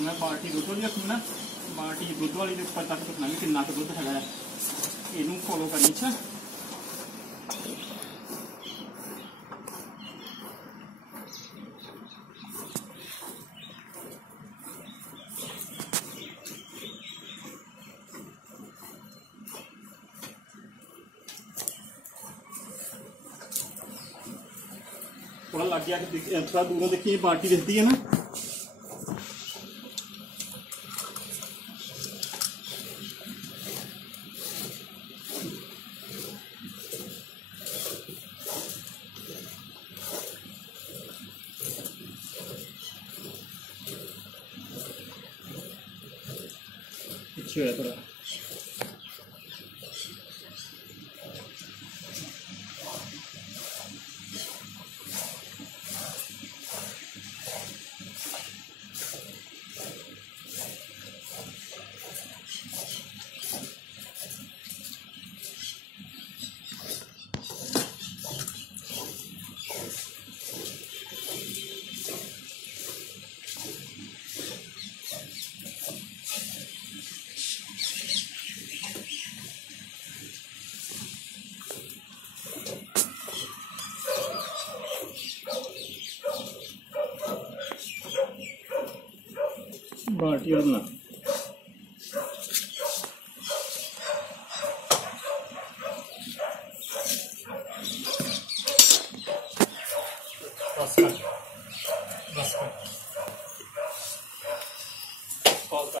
मैं बाल्टी दुध वाली रखूँ ना, बाल्टी दुध वाली के उपर तक रखना भी कितना दुध है, इनू फॉलो करनी अच्छा। थोड़ा लग गया कि थोड़ा दूरों देखिए बाल्टी दिखती है ना, पीछे है थोड़ा। बाल्टी और ना बस